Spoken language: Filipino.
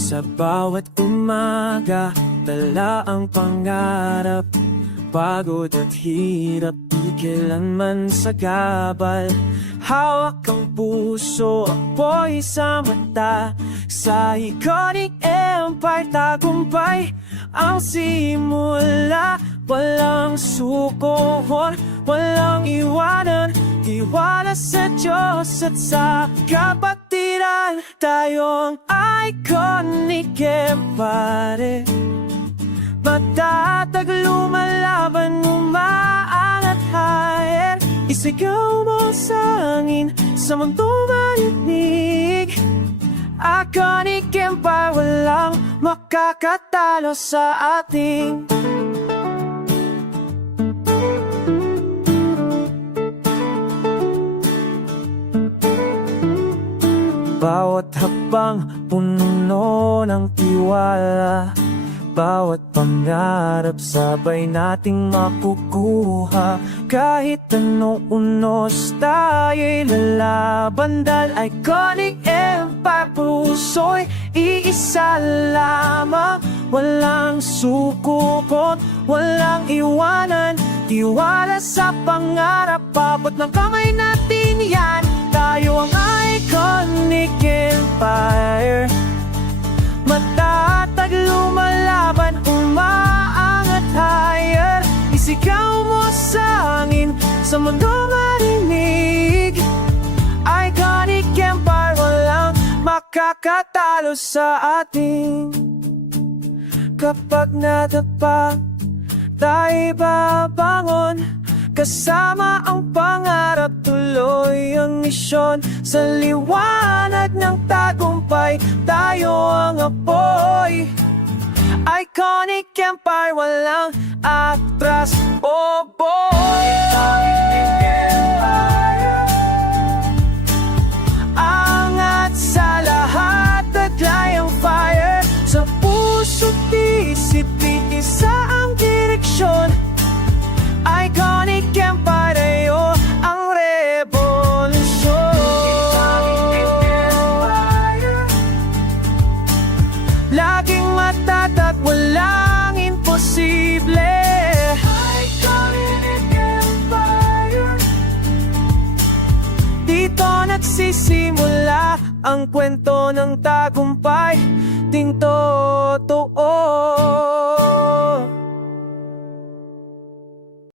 Sa bawat umaga, dala ang pangarap. Pagod at hirap, di kailanman sagabal. Hawak ang puso, apoy sa mata. Sa iconic empire, tagumpay ang simula. Walang suko, walang iwanan. Tiwala sa Diyos at sa kapatiran. Tayong iconic empire, matatag, lumalaban, umaangat higher. Isigaw mo sa hangin, sa mundo marinig. Iconic empire, walang makakatalo sa ating. Bawat hakbang puno ng tiwala. Bawat pangarap sabay nating makukuha. Kahit anong unos tayo'y lalaban. Dahil iconic empire, puso'y iisa lamang. Walang sukukot, walang iwanan. Tiwala sa pangarap, abot ng kamay natin yan. Tayo ang iconic empire, matatag, lumalaban, umaangat higher. Isigaw mo sa hangin, sa mundo marinig. Iconic empire, walang makakatalo sa ating. Kapag nadapa, tayo'y babangon. Kasama ang pangarap, tuloy ang misyon. Sa liwanag ng tagumpay, tayo ang apoy. Iconic empire, walang atras, oh boy. Iconic empire, angat sa lahat, taglay ang fire. Sa puso't isip, isa ang direksyon. Iconic empire, tayo ang revolusyon. Laging matatag, walang imposible. Iconic empire, dito nagsisimula ang kwento ng tagumpay, ting totoo.